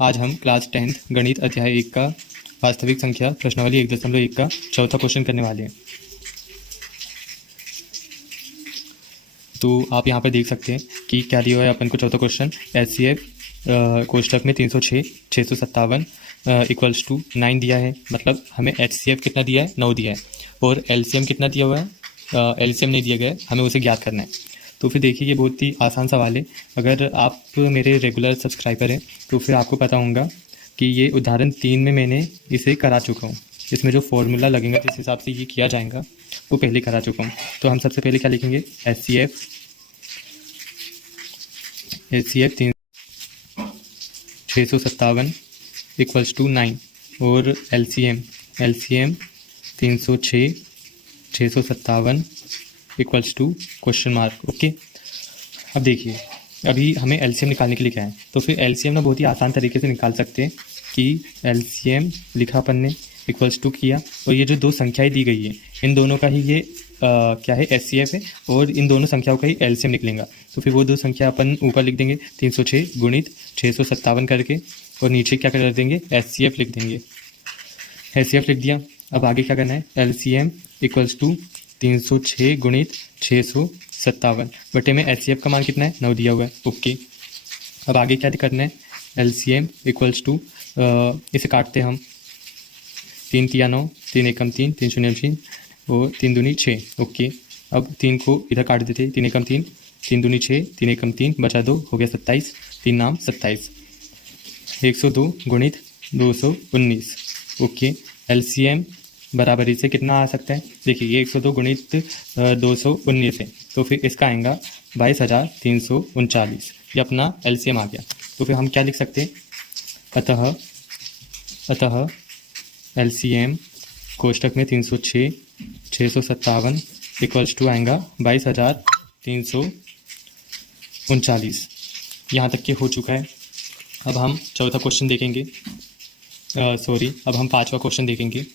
आज हम class 10th गणित अध्याय 1 का वास्तविक संख्या प्रश्नावली 1.1 का चौथा क्वेश्चन करने वाले हैं। तो आप यहाँ पर देख सकते हैं कि क्या दिया हुआ है अपन को चौथा क्वेश्चन। HCF कोष्टक में 306 657 इक्वल्स टू 9 दिया है। मतलब हमें HCF कितना दिया है, 9 दिया है, और LCM कितना दिया हुआ है, LCM नहीं दिया गया है, हमें उसे ज्ञात करना है। तो फिर देखिए ये बहुत ही आसान सवाल है। अगर आप मेरे रेगुलर सब्सक्राइबर हैं तो फिर आपको पता होगा कि ये उदाहरण 3 में मैंने इसे करा चुका हूँ। इसमें जो फॉर्मूला लगेगा जिस हिसाब से ये किया जाएगा वो पहले करा चुका हूँ। तो हम सबसे पहले क्या लिखेंगे, HCF 657 इक्वल्स टू 9 और LCM 306 657 equals to question mark. Okay, अब देखिए अभी हमें LCM निकालने के लिए क्या है, तो फिर LCM ना बहुत ही आसान तरीके से निकाल सकते हैं कि LCM लिखा अपन ने इक्वल्स टू किया, और ये जो दो संख्याएं दी गई है इन दोनों का ही ये क्या है, HCF है, और इन दोनों संख्याओं का ही LCM निकलेगा। तो फिर वो दो संख्या अपन ऊपर लिख देंगे 306 गुणित 657 करके, और नीचे क्या कर देंगे, HCF लिख देंगे। HCF लिख दिया। अब आगे क्या करना है, LCM इक्वल्स टू 306 गुणित 657 बटे में HCF का मान कितना है, 9 दिया हुआ है। ओके, अब आगे क्या करना है, LCM इक्वल्स टू इसे काटते हैं हम, 3 तिया 9, 3 एकम 3, 3 शून्य 3 और 3 दूनी 6। ओके, अब 3 को इधर काट देते, 3 एकम 3, 3 दूनी 6, 3 एकम 3 बचा 2 हो गया 27, 3 नाम 27, 102 गुणित 219। ओके, LCM बराबरी से कितना आ सकता है, देखिए ये 102 गुणित 219 है, तो फिर इसका आएगा 22,339। ये अपना LCM आ गया। तो फिर हम क्या लिख सकते हैं, अतः LCM कोष्टक में 306 657 इक्वल्स टू आएगा 22,339। यहाँ तक के हो चुका है। अब हम चौथा क्वेश्चन देखेंगे, अब हम पांचवा क्वेश्चन देखेंगे।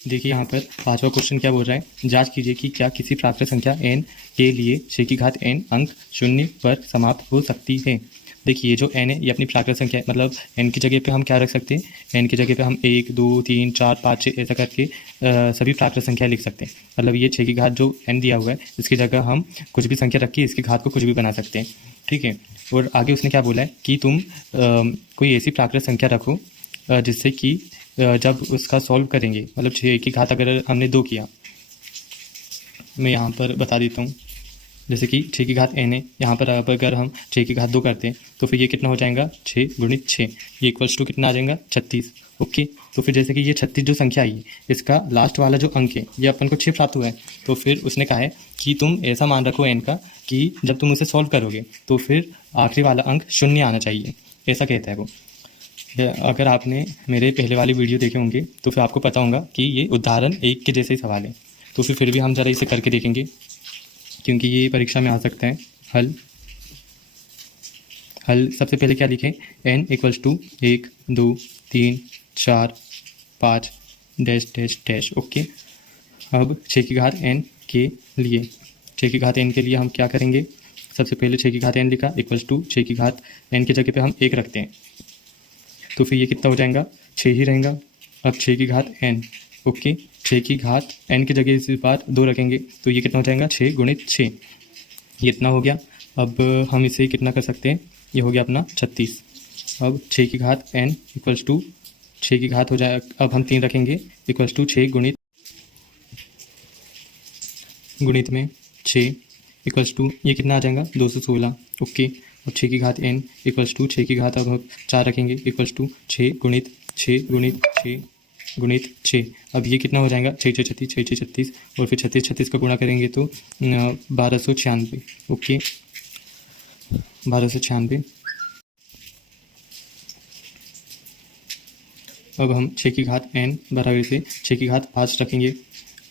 देखिए यहाँ पर पांचवा क्वेश्चन क्या बोल रहा है, जांच कीजिए कि क्या किसी प्राकृत संख्या n के लिए 6 की घात n अंक 0 पर समाप्त हो सकती है। देखिए ये जो n है ये अपनी प्राकृत संख्या है, मतलब n की जगह पे हम क्या रख सकते हैं, n की जगह पे हम 1 2 3 4 5 6 ऐसा करके सभी प्राकृत संख्या लिख सकते हैं। मतलब ये 6 की घात जो n दिया हुआ है इसकी जगह हम कुछ भी संख्या रख के इसकी घात को कुछ भी बना सकते हैं। ठीक है, और आगे उसने क्या बोला है कि तुम कोई ऐसी प्राकृत संख्या रखो जिससे कि जब उसका सॉल्व करेंगे, मतलब 6 की घात अगर हमने 2 किया, मैं यहाँ पर बता देता हूँ, जैसे कि 6 की घात n है, यहाँ पर अगर हम 6 की घात 2 करते हैं तो फिर ये कितना हो जाएगा, 6 गुणित 6, ये इक्वल्स टू कितना आ जाएगा, 36। ओके, तो फिर जैसे कि ये 36 जो संख्या आई इसका लास्ट वाला जो अंक है ये अपन को 6 प्राप्त हुआ है, तो फिर उसने कहा है कि तुम ऐसा मान रखो n का कि जब तुम उसे सॉल्व करोगे तो फिर आखिरी वाला अंक 0 आना चाहिए, ऐसा कहता है वो। अगर आपने मेरे पहले वाले वीडियो देखे होंगे तो फिर आपको पता होगा कि ये उदाहरण 1 के जैसे ही सवाल है। तो फिर भी हम ज़रा इसे करके देखेंगे क्योंकि ये परीक्षा में आ सकता है। हल सबसे पहले क्या लिखें, n equals to 1 2 3 4 5 dash dash dash. Okay, अब 6 की घात n के लिए 6 की घात n के लिए हम क्या करेंगे, सबसे पहले 6 की घात n लिखा इक्वल्स टू 6 की घात n की जगह पे हम 1 रखते हैं, तो फिर ये कितना हो जाएगा, 6 ही रहेगा। अब 6 की घात n, ओके, 6 की घात n की जगह इस बार 2 रखेंगे तो ये कितना हो जाएगा, 6 गुणित 6, ये इतना हो गया। अब हम इसे कितना कर सकते हैं, ये हो गया अपना 36। अब 6 की घात n इक्वल्स टू 6 की घात हो जाए, अब हम 3 रखेंगे इक्वल्स टू 6 गुणित में 6 इक्वल्स टू ये कितना आ जाएगा, 216। ओके, अब 6 की घात n इक्वल्स टू 6 की घात अब हम 4 रखेंगे इक्वल्स टू 6 गुणित 6 गुणित 6 गुणित 6। अब ये कितना हो जाएगा, 6 6 36 6 6 36, और फिर 36 36 का गुणा करेंगे तो 1296। ओके, 1296। अब हम 6 की घात n बराबर से 6 की घात 5 रखेंगे।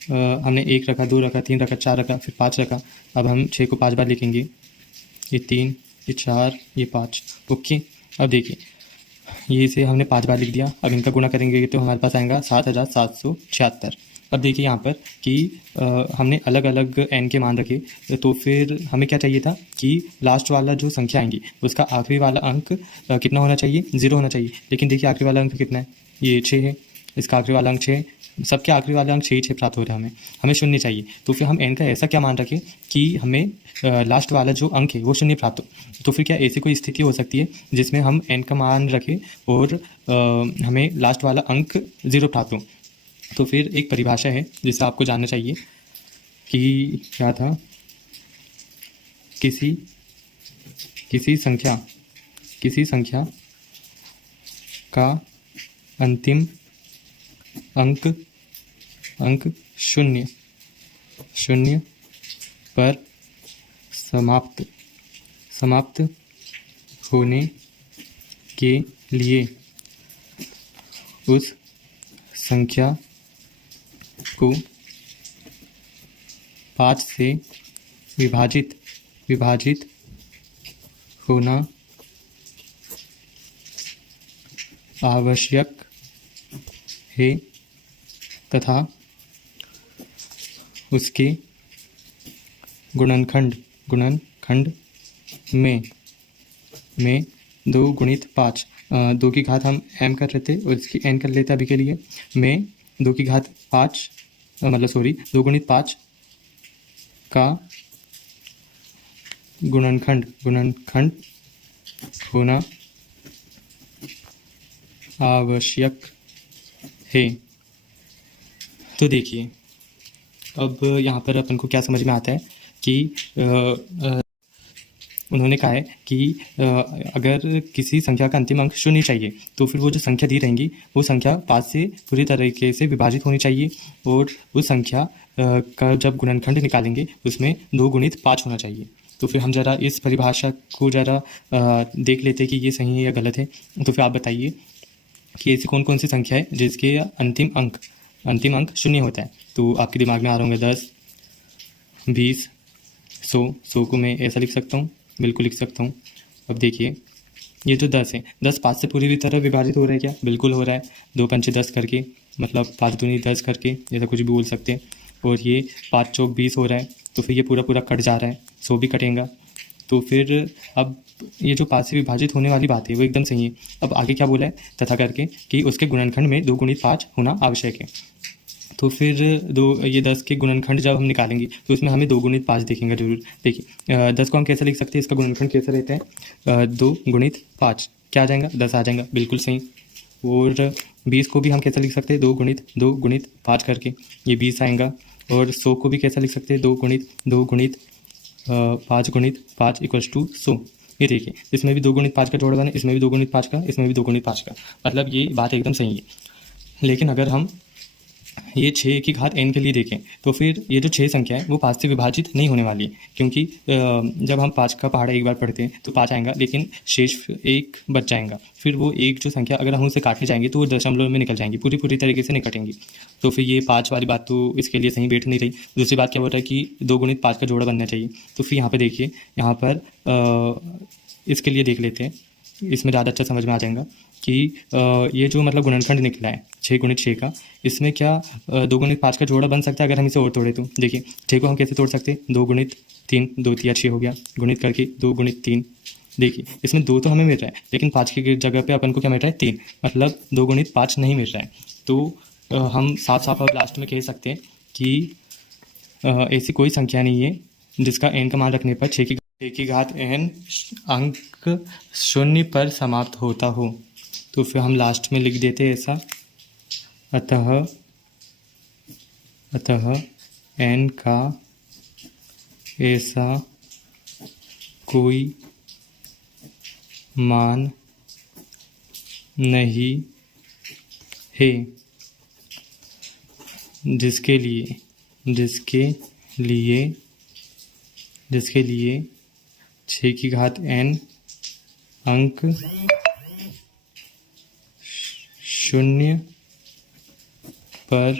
हमने 1 रखा, 2 रखा, 3 रखा, 4 रखा, फिर 5 रखा। अब हम 6 को 5 बार लिखेंगे, ये 3 ये 4 ये 5। ओके, अब देखिए ये इसे हमने 5 बार लिख दिया। अब इनका गुणा करेंगे तो हमारे पास आएगा 7776। अब देखिए यहाँ पर कि हमने अलग अलग n के मान रखे, तो फिर हमें क्या चाहिए था कि लास्ट वाला जो संख्या आएंगी उसका आखिरी वाला अंक कितना होना चाहिए, 0 होना चाहिए। लेकिन देखिए आखिरी वाला अंक कितना है, ये 6 है, इसका आखिरी वाला अंक 6 है, सबके आखिरी वाले अंक 6 प्राप्त हो रहा है, हमें शून्य चाहिए। तो फिर हम n का ऐसा क्या मान रखें कि हमें लास्ट वाला जो अंक है वो शून्य प्राप्त हो। तो फिर क्या ऐसी कोई स्थिति हो सकती है जिसमें हम n का मान रखें और हमें लास्ट वाला अंक 0 प्राप्त हो। तो फिर एक परिभाषा है जिसे आपको जानना चाहिए कि क्या था, किसी संख्या का अंतिम अंक शून्य पर समाप्त होने के लिए उस संख्या को 5 से विभाजित होना आवश्यक है तथा उसके गुणनखंड में 2 गुणित 5, 2 की घात हम m कर रहे थे और इसकी n कर लेते अभी के लिए, में 2 की घात 5 2 गुणित 5 का गुणनखंड होना आवश्यक है। तो देखिए अब यहाँ पर अपन को क्या समझ में आता है कि उन्होंने कहा है कि अगर किसी संख्या का अंतिम अंक शून्य चाहिए तो फिर वो जो संख्या दी रहेंगी वो संख्या 5 से पूरी तरीके से विभाजित होनी चाहिए और उस संख्या का जब गुणनखंड निकालेंगे उसमें 2 गुणित 5 होना चाहिए। तो फिर हम ज़रा इस परिभाषा को ज़रा देख लेते हैं कि ये सही है या गलत है। तो फिर आप बताइए कि ऐसी कौन कौन सी संख्या है जिसके अंतिम अंक शून्य होता है। तो आपके दिमाग में आ रहे होंगे 10, 20, 100 को मैं ऐसा लिख सकता हूँ, बिल्कुल लिख सकता हूँ। अब देखिए ये जो 10 है, 10 5 से पूरी तरह विभाजित हो रहा है क्या, बिल्कुल हो रहा है। 2 पंचे 10 करके, मतलब 5 दूनी 10 करके, ऐसा कुछ भी बोल सकते हैं। और ये 5 चौक 20 हो रहा है, तो फिर ये पूरा कट जा रहा है, 100 भी कटेगा। तो फिर अब ये जो 5 से विभाजित होने वाली बात है वो एकदम सही है। अब आगे क्या बोला है तथा करके कि उसके गुणनखंड में 2 गुणित 5 होना आवश्यक है। तो फिर ये 10 के गुणनखंड जब हम निकालेंगे तो इसमें हमें 2 गुणित 5 देखेंगे जरूर। देखिए 10 को हम कैसे लिख सकते हैं, इसका गुणनखंड कैसा रहता है, 2 गुणित 5 क्या आ जाएगा, 10 आ जाएगा, बिल्कुल सही। और 20 को भी हम कैसा लिख सकते हैं, 2 गुणित 5 करके, ये 20 आएगा। और 100 को भी कैसा लिख सकते हैं, 2 गुणित 5 गुणित 5 इक्वल्स टू 100। ये देखिए इसमें भी 2 गुणित 5 का जोड़ बना, इसमें भी 2 गुणित 5 का, इसमें भी 2 गुणित 5 का, मतलब ये बात एकदम सही है। लेकिन अगर हम ये 6 की घात n के लिए देखें तो फिर ये जो 6 संख्या है वो 5 से विभाजित नहीं होने वाली है, क्योंकि जब हम 5 का पहाड़ा एक बार पढ़ते हैं तो 5 आएगा, लेकिन शेष 1 बच जाएगा। फिर वो एक जो संख्या अगर हम उसे काटने जाएंगे तो वो दशमलव में निकल जाएंगी, पूरी तरीके से नहीं कटेंगी। तो फिर ये 5 वाली बात तो इसके लिए सही बैठ नहीं रही। दूसरी बात क्या बोल रहा है कि 2 गुणित 5 का जोड़ा बनना चाहिए। तो फिर यहाँ पर देखिए, यहाँ पर इसके लिए देख लेते हैं, इसमें ज़्यादा अच्छा समझ में आ जाएगा कि ये जो मतलब गुणनखंड निकला है 6 गुणित 6 का, इसमें क्या 2 गुणित 5 का जोड़ा बन सकता है अगर हम इसे और तोड़े तो। देखिए 6 को हम कैसे तोड़ सकते हैं, 2 गुणित 3, 2 तिया 6 हो गया, गुणित करके 2 गुणित 3। देखिए इसमें 2 तो हमें मिल रहा है, लेकिन 5 की जगह पे अपन को क्या मिल रहा है, 3, मतलब 2 गुणित 5 नहीं मिल रहा है। तो हम साफ साफ अब लास्ट में कह सकते हैं कि ऐसी कोई संख्या नहीं है जिसका n का मान रखने पर 6 की घात n अंक शून्य पर समाप्त होता हो। तो फिर हम लास्ट में लिख देते हैं ऐसा, अतः n का ऐसा कोई मान नहीं है जिसके लिए 6 की घात n अंक शून्य पर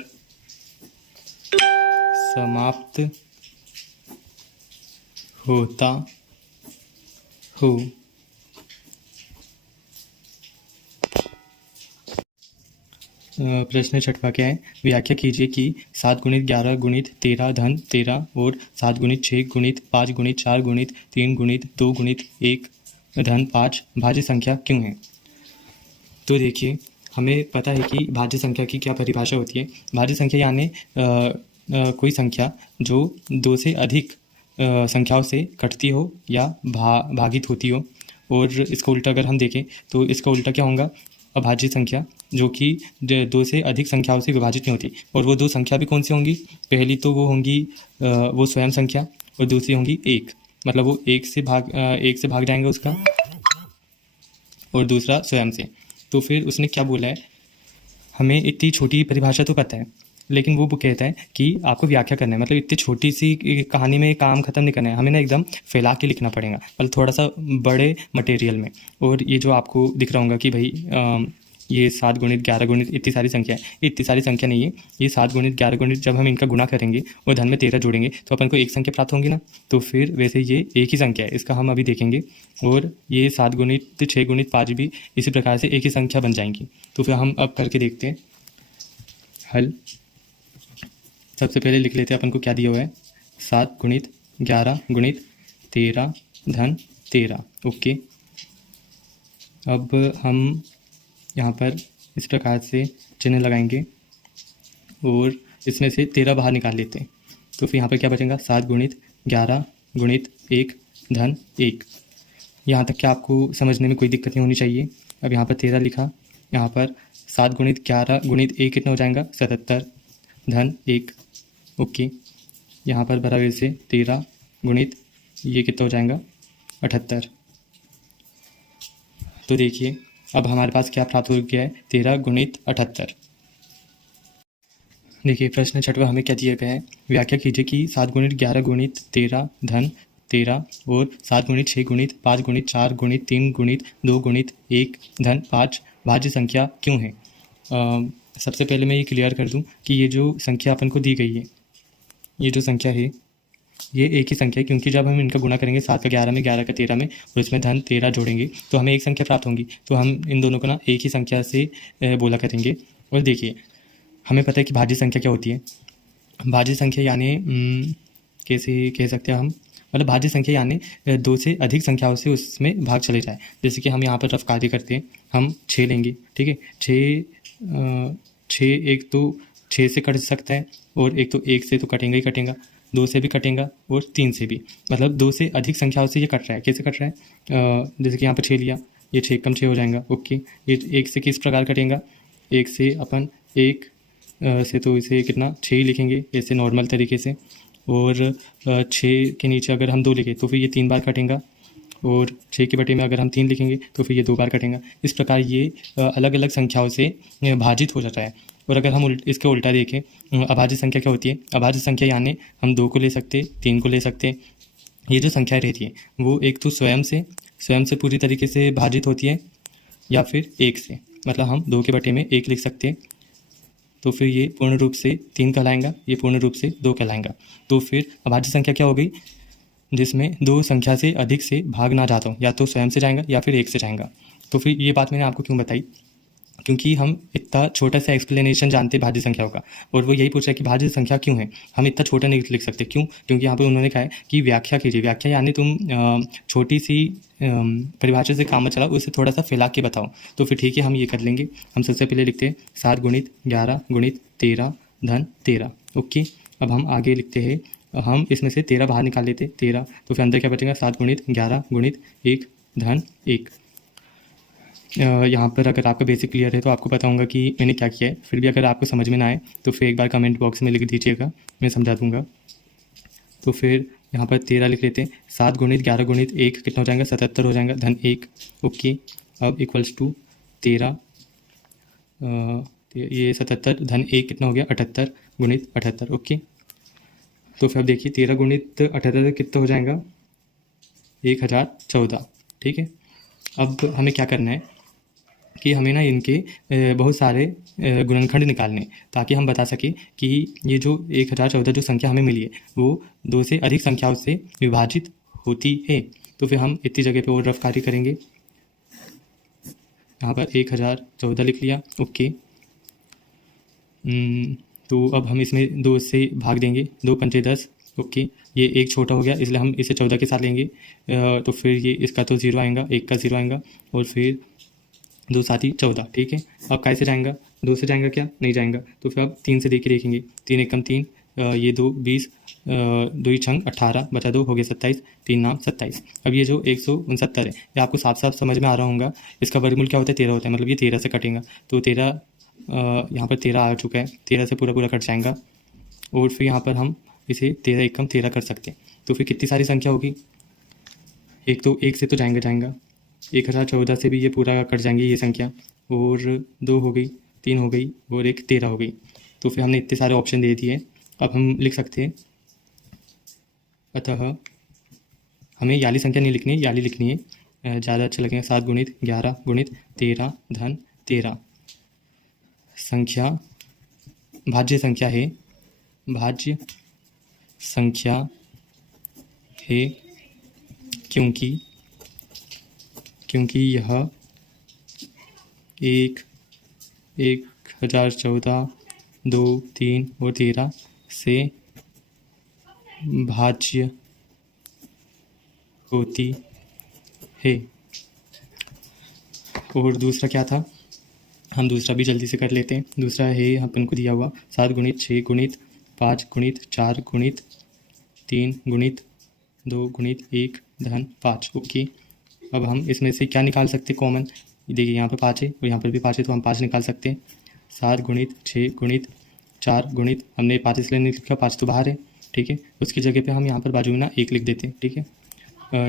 समाप्त होता हो। प्रश्न छठवा क्या है, व्याख्या कीजिए कि 7 गुणित 11 गुणित 13 धन 13 और 7 गुणित 6 गुणित 5 गुणित 4 गुणित 3 गुणित 2 गुणित 1 धन 5 भाज्य संख्या क्यों है। तो देखिए, हमें पता है कि भाज्य संख्या की क्या परिभाषा होती है। भाज्य संख्या यानी कोई संख्या जो 2 से अधिक संख्याओं से कटती हो या भागित होती हो। और इसका उल्टा अगर हम देखें तो इसका उल्टा क्या होगा, अभाज्य संख्या, जो कि 2 से अधिक संख्याओं से विभाजित नहीं होती। और वो 2 संख्या भी कौन सी होंगी, पहली तो वो होंगी वो स्वयं संख्या, और दूसरी होंगी 1, मतलब वो 1 से भाग जाएंगे उसका, और दूसरा स्वयं से। तो फिर उसने क्या बोला है, हमें इतनी छोटी परिभाषा तो पता है, लेकिन वो कहता है कि आपको व्याख्या करना है, मतलब इतनी छोटी सी कहानी में काम खत्म नहीं करना है, हमें ना एकदम फैला के लिखना पड़ेगा, मतलब थोड़ा सा बड़े मटेरियल में। और ये जो आपको दिख रहा होगा कि भाई ये 7 गुणित 11 गुणित इतनी सारी संख्या है, इतनी सारी संख्या नहीं है, ये 7 गुणित 11 गुणित जब हम इनका गुणा करेंगे और धन में 13 जोड़ेंगे तो अपन को एक संख्या प्राप्त होंगी ना। तो फिर वैसे ये एक ही संख्या है, इसका हम अभी देखेंगे। और ये 7 गुणित 6 गुणित 5 भी इसी प्रकार से एक ही संख्या बन जाएंगी। तो फिर हम अब करके देखते हैं हल। सबसे पहले लिख लेते हैं अपन को क्या दिया हुआ है, 7 गुणित 11 गुणित 13 धन 13। ओके, अब हम यहाँ पर इस प्रकार से चिन्ह लगाएंगे और इसमें से 13 बाहर निकाल लेते हैं। तो फिर यहाँ पर क्या बचेगा, 7 गुणित 11 गुणित 1 धन 1। यहाँ तक क्या आपको समझने में कोई दिक्कत नहीं होनी चाहिए। अब यहाँ पर 13 लिखा, यहाँ पर 7 गुणित 11 गुणित 1 कितना हो जाएगा, 77 धन 1। ओके, यहाँ पर बराबर से 13 गुणित ये कितना हो जाएगा, 78। तो देखिए अब हमारे पास क्या प्राप्त हो गया है, 13 गुणित 78। देखिए प्रश्न छठवा हमें क्या दिया गया है, व्याख्या कीजिए कि 7 गुणित 11 गुणित 13 धन 13 और 7 गुणित 6 गुणित 5 गुणित 4 गुणित 3 गुणित 2 गुणित 1 धन 5 भाज्य संख्या क्यों है। सबसे पहले मैं ये क्लियर कर दूं कि ये जो संख्या अपन को दी गई है, ये जो संख्या है ये एक ही संख्या है, क्योंकि जब हम इनका गुणा करेंगे 7 का 11 में, 11 का 13 में, और इसमें धन 13 जोड़ेंगे तो हमें एक संख्या प्राप्त होंगी। तो हम इन दोनों को ना एक ही संख्या से बोला करेंगे। और देखिए हमें पता है कि भाज्य संख्या क्या होती है। भाज्य संख्या यानी कैसे कह सकते हैं हम, मतलब भाज्य संख्या यानी 2 से अधिक संख्याओं से उसमें भाग चले जाए। जैसे कि हम यहाँ पर रफ कार्य करते हैं, हम 6 लेंगे, ठीक है, 6 एक तो 6 से कट सकता है, और एक तो 1 से तो कटेंगे ही कटेगा, 2 से भी कटेगा और 3 से भी, मतलब 2 से अधिक संख्याओं से ये कट रहा है। कैसे कट रहा है, जैसे कि यहाँ पर 6 लिया, ये 6 कम 6 हो जाएगा। ओके, ये 1 से किस प्रकार कटेगा, 1 से अपन 1 से तो इसे कितना 6 ही लिखेंगे ऐसे नॉर्मल तरीके से, और 6 के नीचे अगर हम 2 लिखें तो फिर ये 3 बार कटेगा, और 6 के बटे में अगर हम 3 लिखेंगे तो फिर ये 2 बार कटेगा। इस प्रकार ये अलग अलग संख्याओं से भाजित हो जाता है। और अगर हम इसके उल्टा देखें, अभाज्य संख्या क्या होती है, अभाज्य संख्या यानी हम 2 को ले सकते, 3 को ले सकते। ये जो संख्याएँ रहती है वो एक तो स्वयं से पूरी तरीके से भाजित होती है, या फिर 1 से, मतलब हम 2 के बटे में 1 लिख सकते हैं, तो फिर ये पूर्ण रूप से 3 कहलाएगा, ये पूर्ण रूप से 2 कहलाएगा। तो फिर अभाज्य संख्या क्या हो गई, जिसमें 2 संख्या से अधिक से भाग ना जाता हूँ, या तो स्वयं से जाएगा या फिर 1 से जाएगा। तो फिर ये बात मैंने आपको क्यों बताई, क्योंकि हम इतना छोटा सा एक्सप्लेनेशन जानते हैं भाज्य संख्याओं का, और वो यही पूछ रहा है कि भाज्य संख्या क्यों है, हम इतना छोटा नहीं लिख सकते। क्यों, क्योंकि यहाँ पर उन्होंने कहा है कि व्याख्या कीजिए। व्याख्या यानी तुम छोटी सी परिभाषा से काम मत चलाओ, उसे थोड़ा सा फैला के बताओ। तो फिर ठीक है, हम ये कर लेंगे। हम सबसे पहले लिखते हैं 7 गुणित 11 गुणित 13 धन 13। ओके, अब हम आगे लिखते हैं, हम इसमें से 13 बाहर निकाल लेते, 13, तो फिर अंदर क्या बचेगा, 7 गुणित 11 गुणित 1 धन 1। यहाँ पर अगर आपका बेसिक क्लियर है तो आपको पता होगा कि मैंने क्या किया है। फिर भी अगर आपको समझ में ना आए तो फिर एक बार कमेंट बॉक्स में लिख दीजिएगा, मैं समझा दूंगा। तो फिर यहाँ पर 13 लिख लेते हैं, 7 गुणित 11 गुणित 1 कितना हो जाएगा, 77 हो जाएगा धन 1। ओके, अब इक्वल्स टू 13, ये 77 धन 1 कितना हो गया, 78 गुणित 78। ओके, तो फिर अब देखिए 13 गुणित 78 कितना हो जाएगा, 1014। ठीक है, अब हमें क्या करना है कि हमें ना इनके बहुत सारे गुणनखंड निकालने, ताकि हम बता सकें कि ये जो 1014 जो संख्या हमें मिली है वो 2 से अधिक संख्याओं से विभाजित होती है। तो फिर हम इतनी जगह पे और रफ कार्य करेंगे। यहाँ पर 1014 लिख लिया। ओके, तो अब हम इसमें 2 से भाग देंगे, 2 पंचे 10। ओके, ये एक छोटा हो गया इसलिए हम इसे 14 के साथ लेंगे। तो फिर ये इसका तो 0 आएगा, 1 का 0 आएगा और फिर 2 सात ही 14। ठीक है, अब कैसे जाएगा, 2 से जाएगा क्या, नहीं जाएगा। तो फिर अब 3 से देख के देखेंगे, 3 एकम 3, ये 2 20, 2 छंग 18, बचा 2 हो गए 27, 3 नाम 27। अब ये जो 169 है ये आपको साफ साफ समझ में आ रहा होगा। इसका वर्गमूल क्या होता है, 13 होता है, मतलब ये 13 से कटेगा। तो 13 यहाँ पर 13 आ चुका है, 13 से पूरा पूरा कट जाएगा और फिर यहाँ पर हम इसे 13 एकम 13 कर सकते हैं। तो फिर कितनी सारी संख्या होगी, एक से तो जाएगा 1014 से भी ये पूरा कट जाएंगे ये संख्या, और 2 हो गई, 3 हो गई और एक 13 हो गई। तो फिर हमने इतने सारे ऑप्शन दे दिए। अब हम लिख सकते हैं, अतः हमें याली संख्या नहीं लिखनी है, याली लिखनी है, ज़्यादा अच्छा लगेगा। 7 गुणित 11 गुणित 13 धन 13 संख्या भाज्य संख्या है, भाज्य संख्या है क्योंकि यह 1014, 2, 3 और 13 से भाज्य होती है। और दूसरा क्या था, हम दूसरा भी जल्दी से कर लेते हैं। दूसरा है अपन को दिया हुआ 7 गुणित 6 गुणित 5 गुणित 4 गुणित 3 गुणित 2 गुणित 1 धन 5। ओके, अब हम इसमें से क्या निकाल सकते हैं कॉमन, देखिए यहाँ पर 5 है और यहाँ पर भी 5 है तो हम 5 निकाल सकते हैं। 7 गुणित 6 गुणित 4 गुणित, हमने 5 इसलिए नहीं लिखा, 5 तो बाहर है। ठीक है, उसकी जगह पे हम यहाँ पर बाजू में ना 1 लिख देते हैं। ठीक है,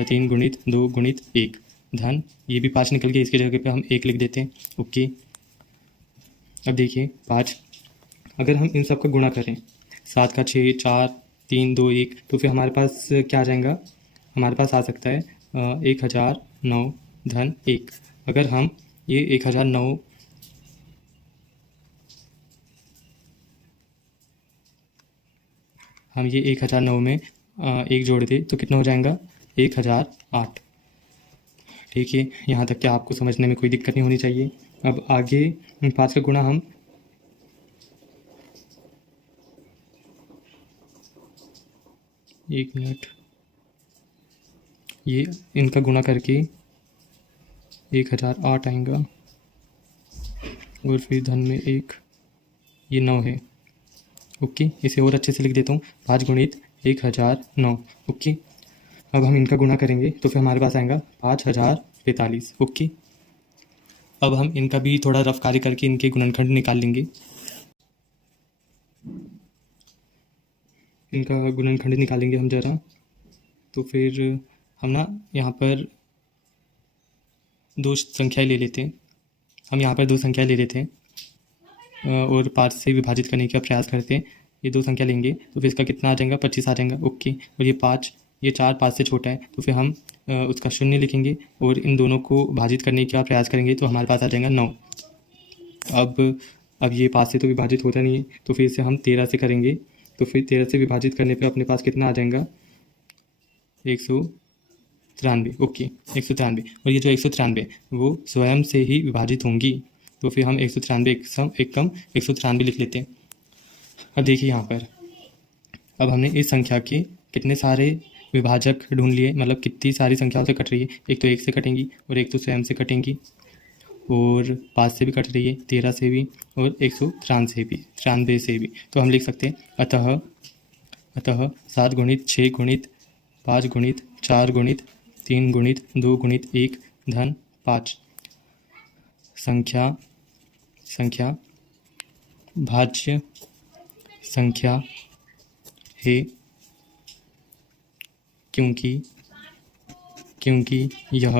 3 गुणित 2 गुणित 1 धन, ये भी 5 निकल गया, इसकी जगह पे हम 1 लिख देते हैं। ओके, अब देखिए 5, अगर हम इन सब का गुणा करें, 7 का 6, 4, 3, 2, 1, तो फिर हमारे पास क्या आ जाएगा, हमारे पास आ सकता है 1009 धन 1। अगर हम ये 1009 में 1 जोड़ दें तो कितना हो जाएगा, 1008। ठीक है, यहाँ तक क्या आपको समझने में कोई दिक्कत नहीं होनी चाहिए। अब आगे 5 का गुणा हम एक मिनट, ये इनका गुणा करके 1008 आएगा और फिर धन में 1, ये 9 है। ओके, इसे और अच्छे से लिख देता हूँ, 5 गुणित 1009। ओके, अब हम इनका गुणा करेंगे तो फिर हमारे पास आएगा 5045। ओके, अब हम इनका भी थोड़ा रफ कार्य करके इनके गुणनखंड निकाल लेंगे। इनका गुणनखंड निकालेंगे हम ज़रा, तो फिर हम ना यहाँ पर 2 संख्याएं ले लेते हैं। हम यहाँ पर 2 संख्याएं ले लेते हैं और 5 से विभाजित करने का प्रयास करते हैं। ये 2 संख्या लेंगे तो फिर इसका कितना आ जाएगा, 25 आ जाएगा। ओके, और ये 5, ये 4 5 से छोटा है तो फिर हम उसका 0 लिखेंगे और इन दोनों को भाजित करने का प्रयास करेंगे तो हमारे पास आ जाएगा 9। अब ये 5 से तो विभाजित होता नहीं है तो फिर इसे हम 13 से करेंगे, तो फिर 13 से विभाजित करने पे अपने पास कितना आ जाएगा, 193। ओके, 193, और ये जो 193 वो स्वयं से ही विभाजित होंगी, तो फिर हम 193 एकम 193 लिख लेते हैं। अब देखिए यहाँ पर, अब हमने इस संख्या के कितने सारे विभाजक ढूंढ लिए, मतलब कितनी सारी संख्याओं से कट रही है। एक तो 1 से कटेंगी और एक तो स्वयं से कटेंगी और 5 से भी कट रही है, 13 से भी और 193 से भी। तो हम लिख सकते हैं अतः 7 गुणित 6 गुणित 5 गुणित 4 गुणित 3 गुणित 2 गुणित 1 धन 5 संख्या भाज्य संख्या है क्योंकि यह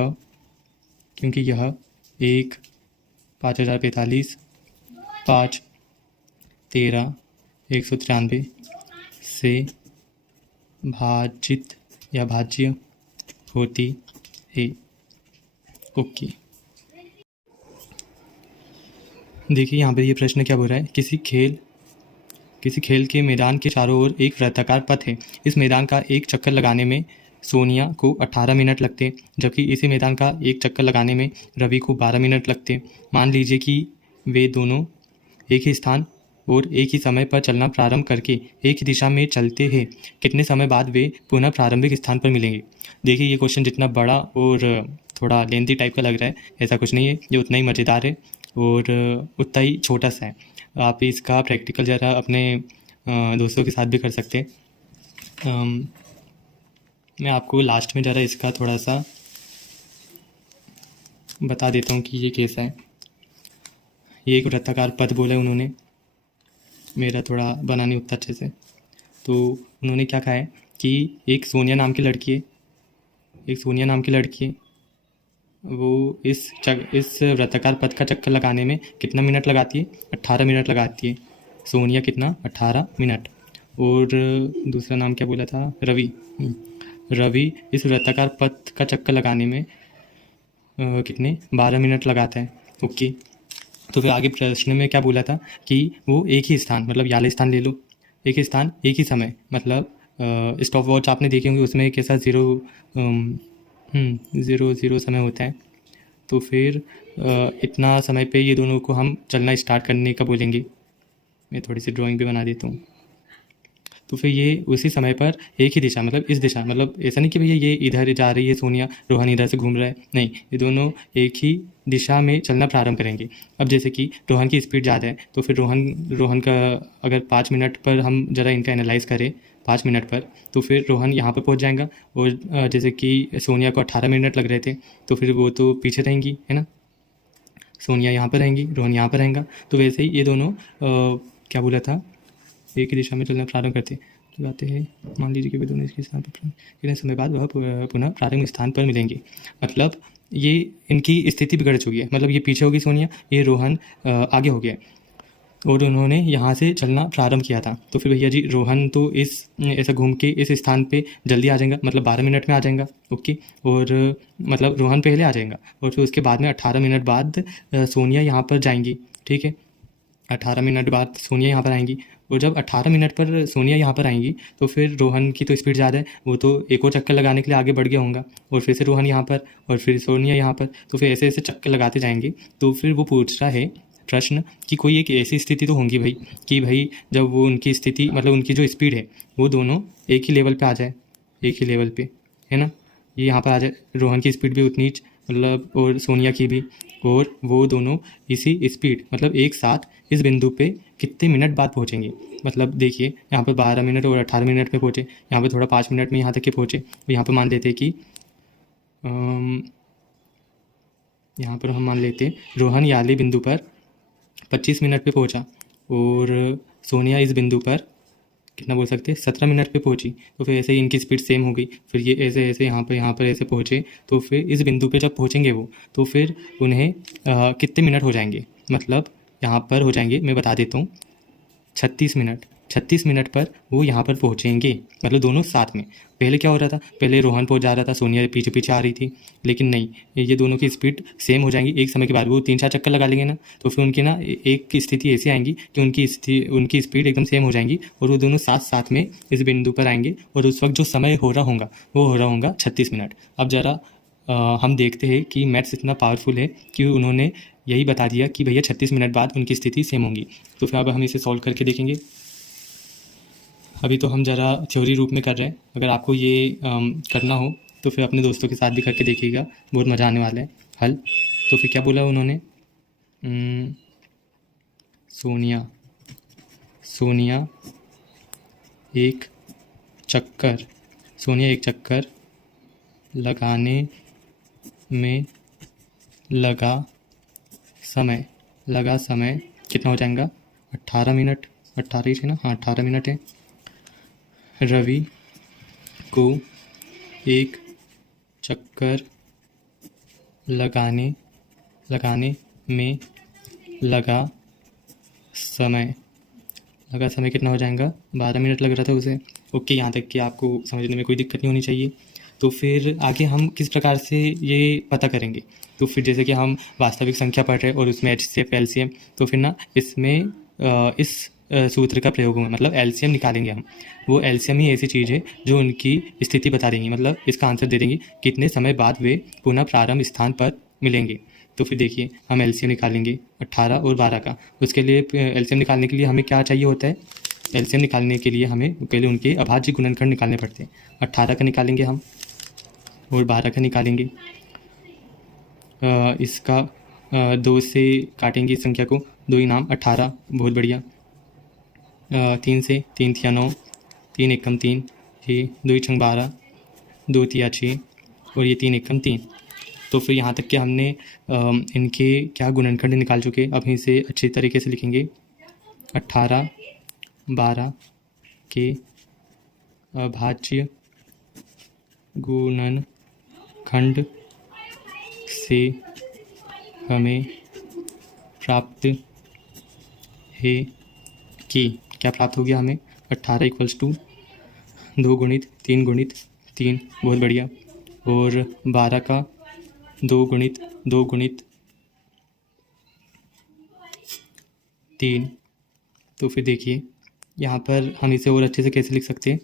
1 5045 5 13 193 से भाजित या भाज्य होती है। ओके, देखिए यहाँ पर ये प्रश्न क्या बोल रहा है, किसी खेल के मैदान के चारों ओर एक वृत्ताकार पथ है। इस मैदान का एक चक्कर लगाने में सोनिया को 18 मिनट लगते, जबकि इसी मैदान का एक चक्कर लगाने में रवि को 12 मिनट लगते। मान लीजिए कि वे दोनों एक ही स्थान और एक ही समय पर चलना प्रारंभ करके एक ही दिशा में चलते हैं, कितने समय बाद वे पुनः प्रारंभिक स्थान पर मिलेंगे। देखिए ये क्वेश्चन जितना बड़ा और थोड़ा लेंथी टाइप का लग रहा है, ऐसा कुछ नहीं है, ये उतना ही मज़ेदार है और उतना ही छोटा सा है। आप इसका प्रैक्टिकल ज़रा अपने दोस्तों के साथ भी कर सकते हैं। मैं आपको लास्ट में ज़रा इसका थोड़ा सा बता देता हूँ कि ये कैसा है। ये एक वृत्ताकार पथ बोला है उन्होंने, मेरा थोड़ा बना नहीं उतना अच्छे से। तो उन्होंने क्या कहा है कि एक सोनिया नाम की लड़की है, एक सोनिया नाम की लड़की है, वो इस वृत्ताकार पथ का चक्कर लगाने में कितना मिनट लगाती है? 18 मिनट लगाती है। सोनिया कितना? 18 मिनट। और दूसरा नाम क्या बोला था? रवि। रवि इस वृत्ताकार पथ का चक्कर लगाने में कितने? 12 मिनट लगाता है। ओके, तो फिर आगे प्रश्न में क्या बोला था कि वो एक ही स्थान, मतलब याले स्थान ले लो, एक ही स्थान एक ही समय, मतलब स्टॉप वॉच आपने देखे होंगे, उसमें कैसा 0 समय होता है। तो फिर इतना समय पे ये दोनों को हम चलना स्टार्ट करने का बोलेंगे। मैं थोड़ी सी ड्राइंग भी बना देता हूँ। तो फिर ये उसी समय पर एक ही दिशा, मतलब इस दिशा, मतलब ऐसा नहीं कि भैया ये इधर जा रही है सोनिया, रोहन इधर से घूम रहा है, नहीं, ये दोनों एक ही दिशा में चलना प्रारंभ करेंगे। अब जैसे कि रोहन की स्पीड ज़्यादा है, तो फिर रोहन का अगर 5 मिनट पर हम ज़रा इनका एनालाइज करें, 5 मिनट पर, तो फिर रोहन यहाँ पर पहुँच जाएगा। और जैसे कि सोनिया को 18 मिनट लग रहे थे, तो फिर वो तो पीछे रहेंगी, है ना, सोनिया यहाँ पर रहेंगी, रोहन यहाँ पर रहेगा। तो वैसे ही ये दोनों क्या बोला था, एक ही दिशा में चलना प्रारंभ करते जाते हैं। मान लीजिए कि वे दोनों इसके स्थान पर कितने समय बाद वह पुनः प्रारंभिक स्थान पर मिलेंगे। मतलब ये इनकी स्थिति बिगड़ चुकी है, मतलब ये पीछे होगी सोनिया, ये रोहन आगे हो गया और उन्होंने यहाँ से चलना प्रारंभ किया था। तो फिर भैया जी रोहन तो ऐसा घूम के इस स्थान पे जल्दी आ जाएगा, मतलब 12 मिनट में आ जाएगा। ओके, और मतलब रोहन पहले आ जाएगा और फिर उसके बाद में 18 मिनट बाद सोनिया यहाँ पर जाएंगी। ठीक है, 18 मिनट बाद सोनिया यहाँ पर आएंगी और जब 18 मिनट पर सोनिया यहाँ पर आएंगी तो फिर रोहन की तो स्पीड ज़्यादा है, वो तो एक और चक्कर लगाने के लिए आगे बढ़ गया होगा और फिर से रोहन यहाँ पर और फिर सोनिया यहाँ पर, तो फिर ऐसे ऐसे चक्कर लगाते जाएंगे। तो फिर वो पूछ रहा है प्रश्न कि कोई एक ऐसी स्थिति तो होंगी भाई कि भाई जब वो उनकी स्थिति, मतलब उनकी जो स्पीड है वो दोनों एक ही लेवल पे आ जाए, एक ही लेवल पे, है ना, ये यहाँ पर आ जाए, रोहन की स्पीड भी उतनी मतलब और सोनिया की भी, और वो दोनों इसी स्पीड, मतलब एक साथ इस बिंदु पे कितने मिनट बाद पहुँचेंगे। मतलब देखिए यहाँ पर 12 मिनट और 18 मिनट में पहुँचे, यहाँ पर थोड़ा 5 मिनट में यहाँ तक के पहुँचे। यहाँ पर मान लेते कि यहाँ पर हम मान लेते रोहन याले बिंदु पर 25 मिनट पे पहुँचा और सोनिया इस बिंदु पर कितना बोल सकते हैं 17 मिनट पे पहुँची। तो फिर ऐसे ही इनकी स्पीड सेम हो गई, फिर ये ऐसे ऐसे यहाँ पर ऐसे पहुँचे। तो फिर इस बिंदु पे जब पहुँचेंगे वो, तो फिर उन्हें कितने मिनट हो जाएंगे, मतलब यहाँ पर हो जाएंगे, मैं बता देता हूँ, 36 मिनट। 36 मिनट पर वो यहाँ पर पहुँचेंगे, मतलब दोनों साथ में। पहले क्या हो रहा था, पहले रोहन पहुँच जा रहा था, सोनिया पीछे पीछे आ रही थी, लेकिन नहीं, ये दोनों की स्पीड सेम हो जाएंगी। एक समय के बाद वो 3-4 चक्कर लगा लेंगे ना, तो फिर उनकी ना एक स्थिति ऐसी आएंगी कि उनकी स्पीड एकदम सेम हो जाएंगी और वो दोनों साथ साथ में इस बिंदु पर आएंगे और उस वक्त जो समय हो रहा होगा वो हो रहा होगा 36 मिनट। अब ज़रा हम देखते हैं कि मैथ्स इतना पावरफुल है कि उन्होंने यही बता दिया कि भैया 36 मिनट बाद उनकी स्थिति सेम होंगी। तो फिर अब हम इसे सॉल्व करके देखेंगे। अभी तो हम ज़रा थ्योरी रूप में कर रहे हैं, अगर आपको ये करना हो तो फिर अपने दोस्तों के साथ भी करके देखिएगा, बहुत मज़ा आने वाला है हल। तो फिर क्या बोला उन्होंने, सोनिया एक चक्कर लगाने में लगा समय कितना हो जाएगा, 18 मिनट, 18 ही थे ना, हाँ 18 मिनट है। रवि को एक चक्कर लगाने में लगा समय कितना हो जाएगा, 12 मिनट लग रहा था उसे। ओके, यहाँ तक कि आपको समझने में कोई दिक्कत नहीं होनी चाहिए। तो फिर आगे हम किस प्रकार से ये पता करेंगे, तो फिर जैसे कि हम वास्तविक संख्या पढ़ रहे हैं और उसमें HCF LCM, तो फिर ना इसमें इस सूत्र का प्रयोग होगा, मतलब LCM निकालेंगे हम। वो LCM ही ऐसी चीज़ है जो उनकी स्थिति बता देंगी, मतलब इसका आंसर दे देंगी कितने समय बाद वे पुनः प्रारंभ स्थान पर मिलेंगे। तो फिर देखिए हम एलसीएम निकालेंगे 18 और 12 का। उसके लिए एलसीएम निकालने के लिए हमें क्या चाहिए होता है, एलसीएम निकालने के लिए हमें पहले उनके अभाज्य गुणनखंड निकालने पड़ते हैं। 18 का निकालेंगे हम और 12 का निकालेंगे। इसका 2 से काटेंगे इस संख्या को, 2 ही नाम 18, बहुत बढ़िया। 3 से 3 तिया 9, 3 एकम 3, ये 2 छंग 12, 2 तिया 6 और ये 3 एकम 3। तो फिर यहाँ तक कि हमने इनके क्या गुणनखंड निकाल चुके। अब इसे अच्छी तरीके से लिखेंगे। 18 12 के अभाज्य गुणनखंड से हमें प्राप्त है कि क्या प्राप्त हो गया हमें, 18 = 2 गुणित 3 गुणित 3, बहुत बढ़िया। और 12 का 2 गुणित 2 गुणित 3। तो फिर देखिए यहाँ पर हम इसे और अच्छे से कैसे लिख सकते हैं,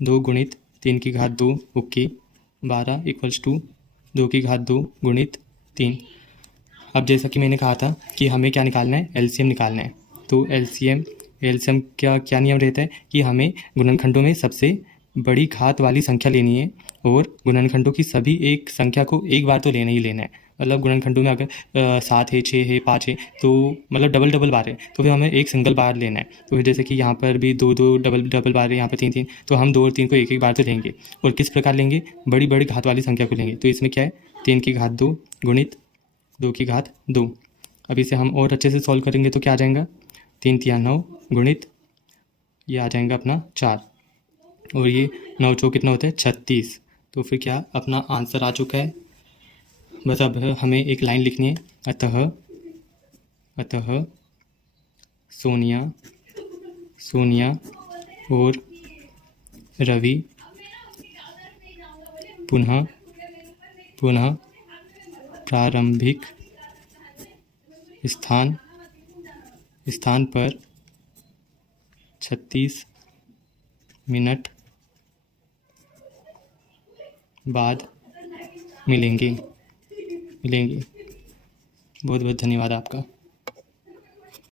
2 गुणित 3 की घात 2, ओके। 12 = 2 की घात 2 गुणित 3। अब जैसा कि मैंने कहा था कि हमें क्या निकालना है, एलसीएम निकालना है। तो एलसीएम का क्या नियम रहता है कि हमें गुणनखंडों में सबसे बड़ी घात वाली संख्या लेनी है और गुणनखंडों की सभी एक संख्या को एक बार तो लेना ही लेना है। मतलब गुणनखंडों में अगर 7 है, 6 है, 5 है, तो मतलब डबल बार है, तो फिर हमें एक सिंगल बार लेना है। तो फिर जैसे कि यहाँ पर भी 2 डबल बार है, यहाँ पर 3, तो हम 2 और 3 को एक बार तो लेंगे। और किस प्रकार लेंगे, बड़ी बड़ी घात वाली संख्या को लेंगे। तो इसमें क्या है, 3 की घात 2 गुणित 2 की घात 2। अब इसे हम और अच्छे से सॉल्व करेंगे तो क्या आ जाएगा, 3 तिया 9 गुणित ये आ जाएगा अपना 4, और ये 9 चौक कितना होता है, 36। तो फिर क्या अपना आंसर आ चुका है। बस अब हमें एक लाइन लिखनी है, अतः सोनिया और रवि पुनः प्रारंभिक स्थान पर 36 मिनट बाद मिलेंगे। बहुत बहुत धन्यवाद आपका।